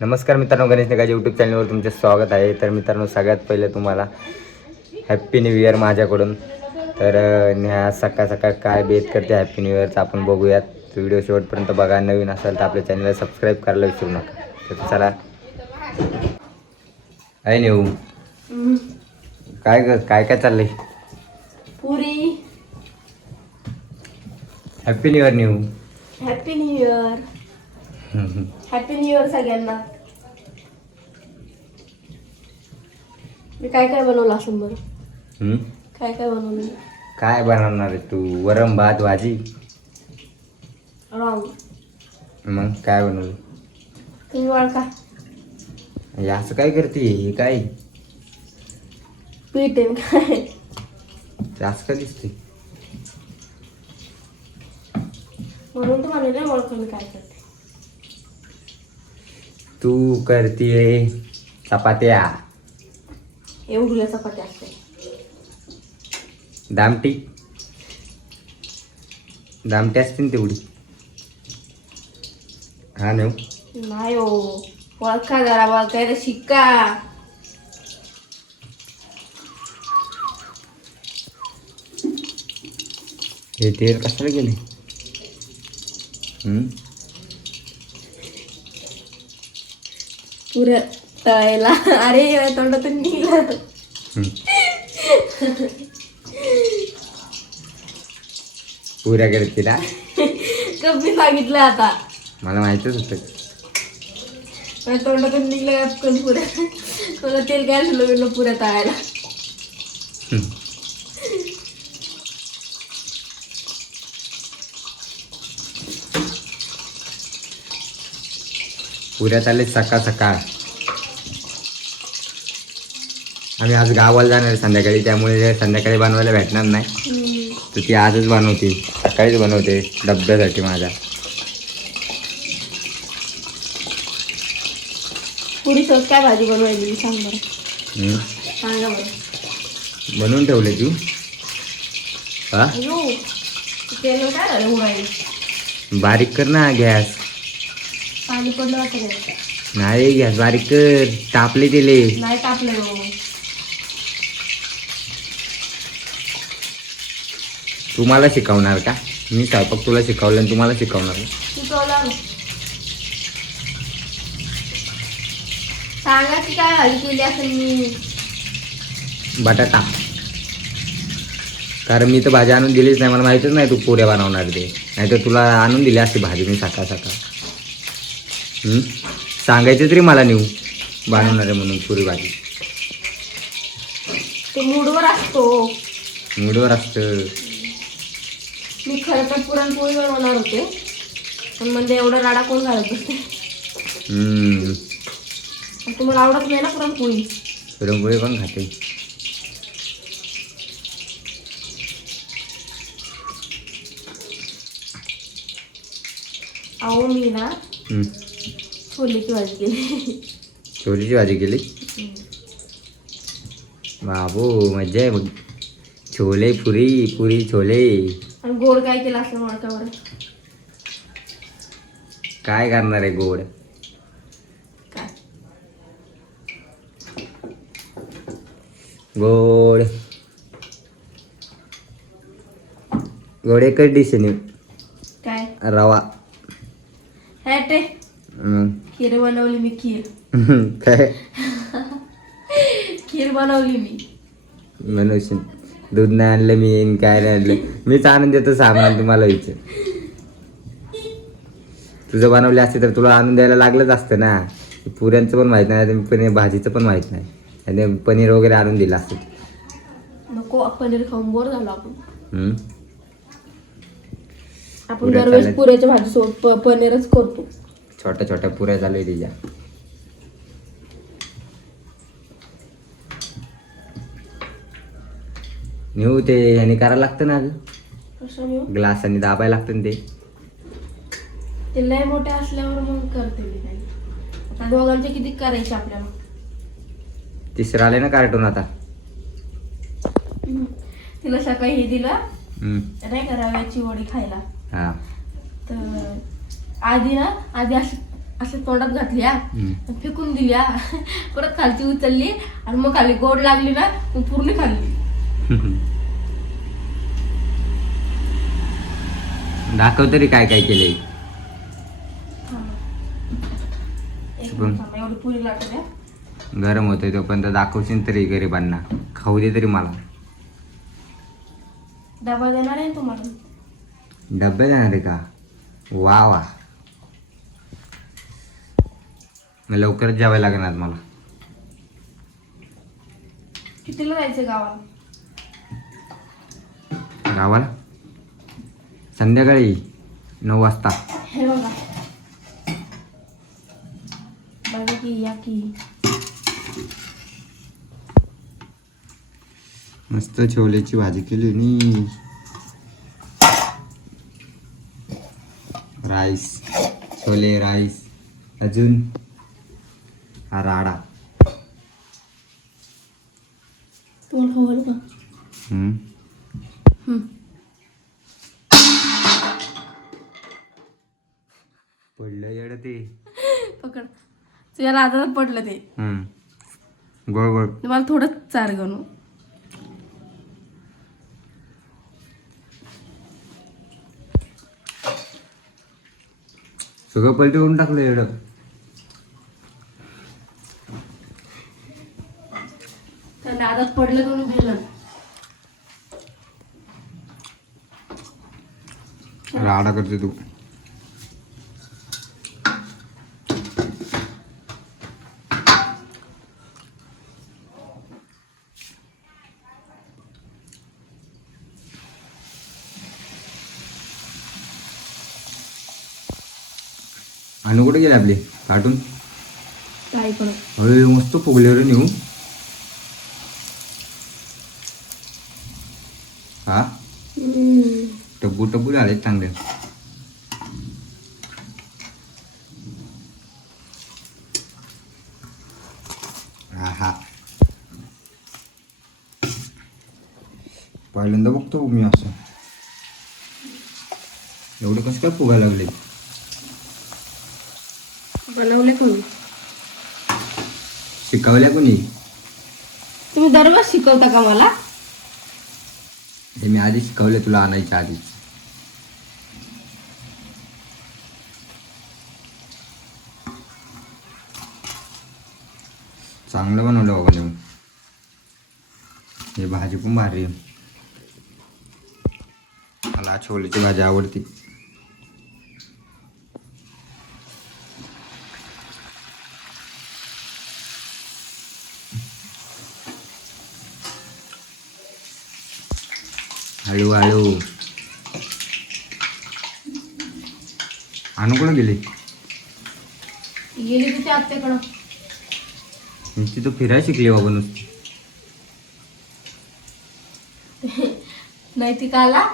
नमस्कार मित्रांनो, गणेश निकाळजे यूट्यूब चॅनलवर तुमचे स्वागत आहे. तर मित्रांनो, सगळ्यात पहिले तुम्हाला हॅप्पी न्यू इयर माझ्याकडून. तर ह्या सकाळ सकाळ काय बेत करते हॅप्पी न्यू इयरचं आपण बघूयात. व्हिडिओ शेवटपर्यंत बघा. नवीन असेल तर आपल्या चॅनलला सबस्क्राईब करायला विसरू नका. तर चला, आहे नेऊ काय काय काय चाललंय? पुरी. हॅप्पी न्यू इयर नेऊ. Happy new year. Happy new year सगळ्यांना. मी काय काय बनवलं असं बरं? काय काय बनवलं? काय बनवणार आहे तू? वरण भात भाजी. रॉंग. मग काय बनवलं? तुम्ही वाळका हे असं काय करते? हे काय पीठ आहे काय? ते असं का दिसते? म्हणून तुम्हाला नाही ओळखलं मी काय करते. तू करतीये चपात्या. एवढ्या चपाती असते. दामटी दामटी असते ना तेवढी. हा नेऊ. नाही हो, ओळखा जरा, ओळखायला शिका. हे तेल कशाला गेले? पुऱ्या तळायला. अरे तोंडातून निघलं. पुऱ्या करते ना? कमी सांगितलं आता. मला माहितच होतं. माझ्या तोंडातून निघलं कण पुऱ्या. तुला तेल काय लागलं पुऱ्या तळायला? पुऱ्या चालले सकाळ सकाळ. आम्ही आज गावाला जाणार आहे संध्याकाळी, त्यामुळे संध्याकाळी बनवायला भेटणार नाही. तर ती आजच बनवते, सकाळीच बनवते डब्यासाठी माझ्या. पुरी सोबत काय भाजी बनवायची सांग बरं. सांगा बरं. बनवून ठेवले तू? हा, अयो, तेल काय झालं उडायला? बारीक कर ना गॅस. पाणी पडलं वाटतं काय? नाही, गॅस बारीक कर. तापले दिले. नाही टाकलं हो. तू मला शिकवणार का? मी स्वयंपाक तुला शिकवलं आणि तुम्हाला शिकवणार का? शिकवलं. सांगा की काय भाजी केली असेल मी. बटाटा. कारण मी तर भाजी आणून दिलीच नाही, मला माहितच नाही तू पुऱ्या बनवणार ते. नाही तर तुला आणून दिली असती भाजी मी सकाळ सकाळ. सांगायचं तरी मला नेऊ बनवणार आहे म्हणून पुरी भाजी. ते मूडवर असतो. मूडवर असतं. मी खरं तर पुरणपोळी बनवणार होते, पण म्हणजे एवढं राडा कोण घालत बसते. तुम्हाला आवडत नाही ना पुरणपोळी? पुरणपोळी पण खाते. अहो मी ना छोलेची भाजी केली. छोलेची भाजी केली? बाबू मजा आहे बघ. छोले पुरी, पुरी छोले. आणि गोड काय केलं असं मला का बरं? काय करणार आहे गोड? काय गोड गोड एकच डिश आहे. काय रवा. हॅटे खीर बनवली मी. खीर काय खीर बनवली मी. म्हणून दूध नाही आणलं मी, काय नाही आणलं. मीच आणून देतो सामान तुम्हाला. विचार, तुझं बनवले असते तर तुला आणून द्यायला लागलंच असतं ना. पुऱ्यांचं पण माहीत नाही, पनीर भाजीचं पण माहीत नाही, आणि पनीर वगैरे आणून दिलं असतं. नको, पनीर खाऊन बोर झालो आपण. आपण पुऱ्या दरवेळेस चालेल. पुऱ्याच्या भाजी सोबत पनीरच करतो. छोट्या छोट्या पुऱ्या चालू आहे तिच्या. नेऊ ते ह्याने करायला लागतं ना, कसं ग्लास आणि दाबायला लागतं ना ते लय मोठे असल्यावर मग करते मी काही. आता दोघांचे किती करायचे आपल्याला? तिसरं आले ना कार्टून आता. तिला सकाळी हे दिलं नाही का रव्याची वडी खायला. हा. तर आधी असं असं तोंडात घातली हा हम्म. फेकून दिली हा परत खालची उचलली आणि मग खाली गोड लागली ना मग पूर्ण खाल्ली. दाखव तरी काय काय केलंय. एक मिनिट थांबा, एवढी पुरी लागते द्या. गरम होतोय तोपर्यंत दाखवशील तरी गरिबांना, खाऊ दे तरी मला. डबा देणार आहे तुम्हाला. डब्बे देणार आहे का? वा वा. मग लवकरच जेवायला लागणार मला. कितीला जायचं गावाला? गावाला संध्याकाळी 9 वाजता. हे बघा बघा की या की. मस्त छोलेची भाजी केली नी. राईस, छोले राईस, अजून हा राडा. तुम्हाला खाऊ घालू का? हम्म. पडलं येड ते. पकड तुझ्या राजाला पडलं ते. गोड गोड. तुम्हाला थोडं चार गणू. सगळं पलटी करून टाकलं येड. त्या नादात पडलं म्हणून भिलं. राडा करते तू. अनु कुठे गेले आपले काटून? काय पण अरे मस्त फुगले रे नेऊ. हा टब्बू टब्बू झाले चांगले. हा हा पहिल्यांदा बघतो मी असं. एवढे कसं काय फुगायला लागले? बनवले कोणी? शिकवल्या कोणी? तुम्ही दररोज शिकवता का मला? हे मी आधी शिकवले तुला आणायच्या आधीच. चांगलं बनवलं बाबा तुम्ही. हे भाजी पण भारी आहे. मला छोलेची भाजी आवडते. हळूहळू. अनु कुठं गेली? गेली तिच्या आत्याकडं. नुसती तो फिरायला शिकली बाबा नुसती. नाही ती काला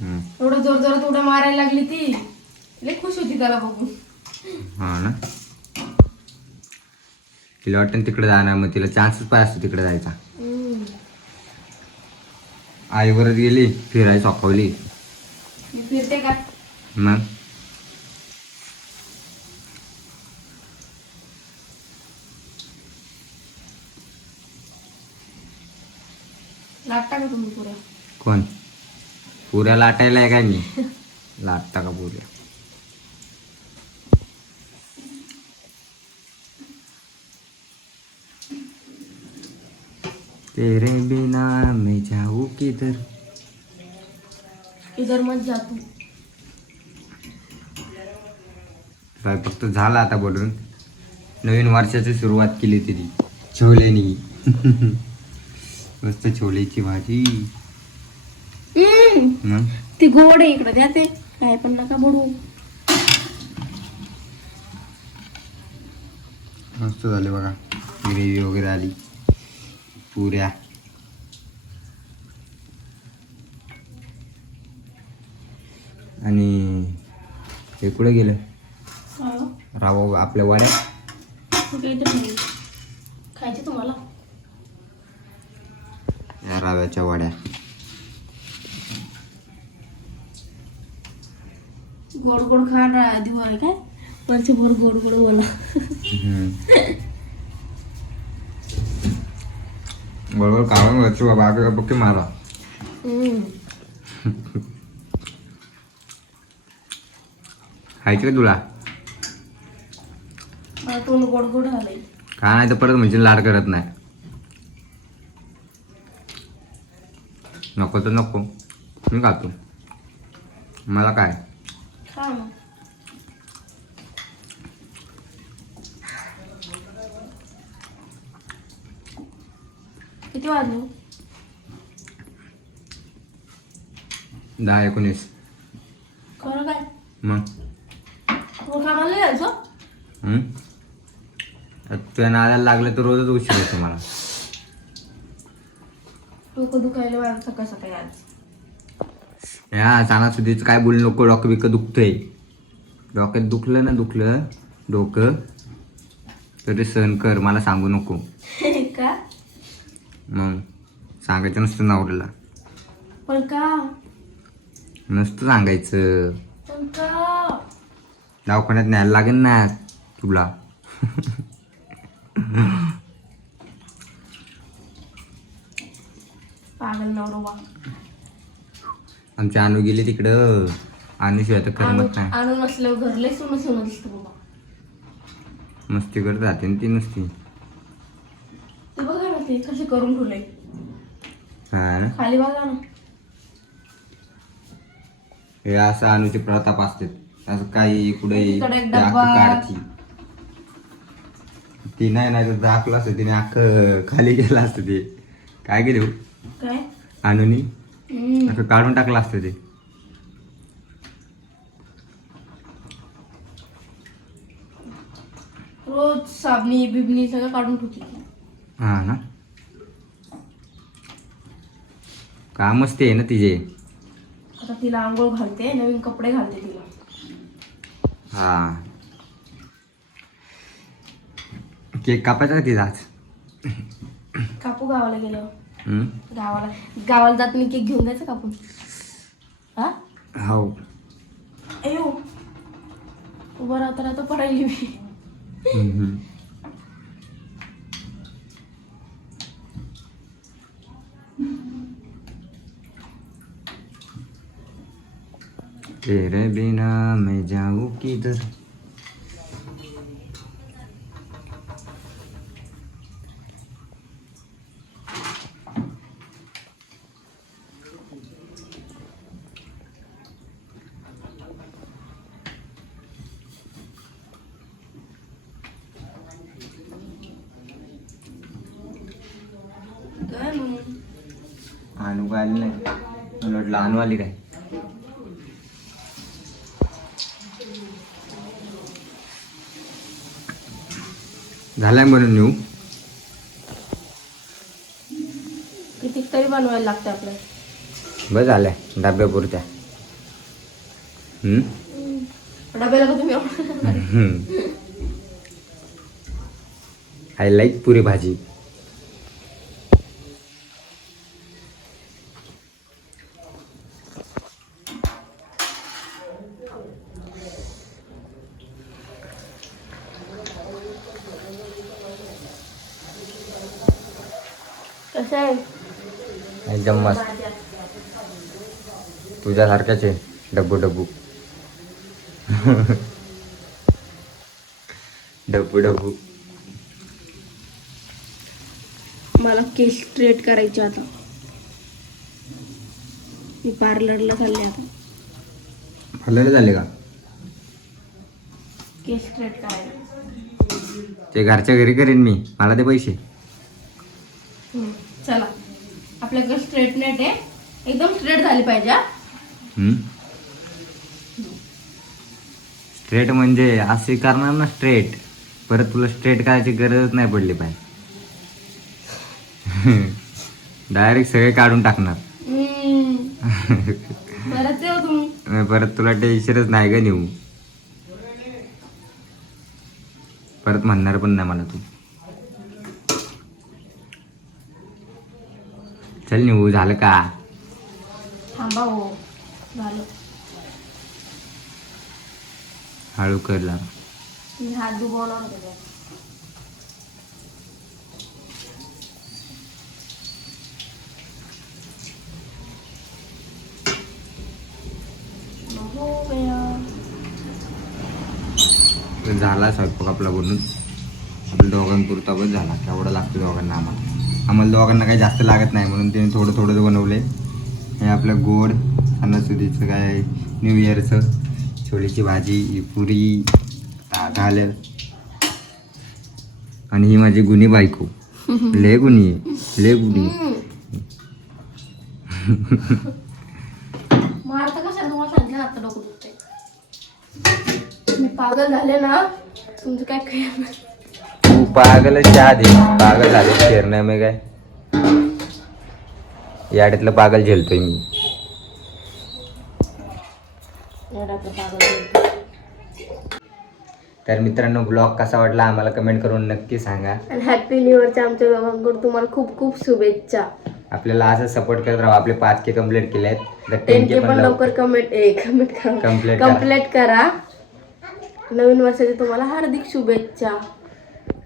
एवढं जोर जोरात उड्या मारायला लागली ती. लय खुश होती त्याला बघून. हा ना. तिला वाटतं तिकडे जाणार, मग तिला चान्सच पाय असतो तिकडे जायचा. आईवरच गेली फिरायला सोपवली. मी फिरते का? मग लागता का तुम्ही पुऱ्या? कोण? पुऱ्या लाटायला आहे काय मी? लाटता का पुऱ्या? तेरे बिना मैं जाऊँ किधर. इधर मत जा तू. काय फक्त झाला आता बोलून. नवीन वर्षाची सुरुवात केली तिने छोल्यानी. मस्त छोलेची भाजी. मग ती गोड आहे इकडे द्या ते. काय पण नका बोलू. मस्त झाले बघा. ग्रेव्ही वगैरे आली. पुऱ्या आणि हे कुठे गेलं? राव आपल्या वड्या. खायचे तुम्हाला? या रव्याच्या वड्या. गोड गोड खा दिवाळी काय? वरचे भर गोड गोड बोला. बरोबर काढून घ्यायची बाबा आगे बघते मला. खायची का तुला? मला तोंड गोड गोड झालंय. का नाही तर परत म्हणजे लाड करत नाही. नको तर नको, मी खातो. मला काय खा मग. किती वाजले? 10-19. खरं काय? मग तू कामाला नाही जायचं? तुझ्या नादाला लागलं तर रोजच उशीर होतो मला. डोकं दुखायला मला सकाळ सकाळी आज. या सणासुदीचं काय बोलू नको. डोकं बिकं दुखतंय. डोक्यात दुखलं डोकं तरी सहन कर, मला सांगू नको. का? मग सांगायचं नसतं नवऱ्याला. पण का? नसतं सांगायचं. पण का? दवाखान्यात न्यायला लागेल ना तुला. पागल नवरोबा. आमची आणू गेली तिकडं. आणूशिवाय तर करमत नाही. आणून नसल्यावर घर लय सोनं सोनं दिसतं बाबा. मस्ती करत राहते ना ती नुसती. ते बघा ना ते कसे करून ठेवले. हा ना. खाली बघा ना. हे असं आणूचे प्रताप असते. असं काही कुठे इकडे एक डब्बा. काढती ती नाही तर दाखलं असतं तिने अख्खं खाली केलं असतं. ते काय केलं काय? आणूनी अख्खं काढून टाकलं असतं ते. रोज साबणी बिबणी सगळं काढून ठेवते. हा ना. कामच ते आहे ना तिचे. आता तिला आंघोळ घालते, नवीन कपडे घालते तिला. हा. केक कापायचा का तिचा आज? कापू गावाला गेल्यावर. गावाला जाताना केक घेऊन जायचं कापून. हा? हो. अयो उभं राहता पडायली मी. तेरे बिना मैं जाऊँ किधर. काय मग? आणू काय आली नाही. मला वाटलं आणू आली काय. झालाय म्हणून नेऊ. किती तरी बनवायला लागतं आपल्याला. बस झालंय डब्यापुरत्या. डब्याला का तुम्ही? आय लाईक पुरी भाजी. कसं आहे? एकदम मस्त. तुझ्यासारख्याच आहे. डब्बू डब्बू डब्बू डब्बू. मला केस स्ट्रेट करायचे आता. मी पार्लरला चालले आता. फुलाले झाले का? केस स्ट्रेट करायला. ते घरच्या घरी करीन मी. मला ते पैसे. चला आपल्याकडे स्ट्रेट नेट आहे. एकदम स्ट्रेट झाली पाहिजे. स्ट्रेट म्हणजे असे करणार ना स्ट्रेट. परत तुला स्ट्रेट करायची गरज नाही पडली पाहिजे. डायरेक्ट सगळे काढून टाकणार. परत येऊ तुम्ही. परत तुला टेन्शनच नाही ग नेऊ. परत म्हणणार पण नाही मला तू. चल नेऊ. झालं का? थांबा हो. झालं. हळू कर ला. मी हात डुबवणार होते त्यात. हो गया. तर झाला स्वयंपाक आपला बनून. आपल्या दोघांपुरता पण झाला. केवढा लागतो दोघांना आम्हाला दोघांना काही जास्त लागत नाही म्हणून तिने थोडं थोडं बनवले. हे आपलं गोड सणासुदीचं काय न्यू इयरचं छोलीची भाजी, पुरी, झालं. आणि ही माझी गुणी बायको. लय गुणी आहे, लय गुणी. मारता कशाला तुम्हाला सांगितलं आता डोकं दुखतंय. मी पागल झाले ना तुमचं काय काय तू पागलच आधी पागल झाले फिरणे मी काय याड्यातलं पागल झेलतोय मी. तर मित्रांनो ब्लॉग कसा वाटला आम्हाला कमेंट करून नक्की सांगा. आणि हॅपी न्यू इयरच्या आमच्या दोघांकडून तुम्हाला खूप खूप शुभेच्छा. आपल्याला असं सपोर्ट करत राहा. आपले 5K कम्प्लीट केले आहेत. तर 10K पण लवकर कम्प्लीट करा. नवीन वर्षाची तुम्हाला हार्दिक शुभेच्छा.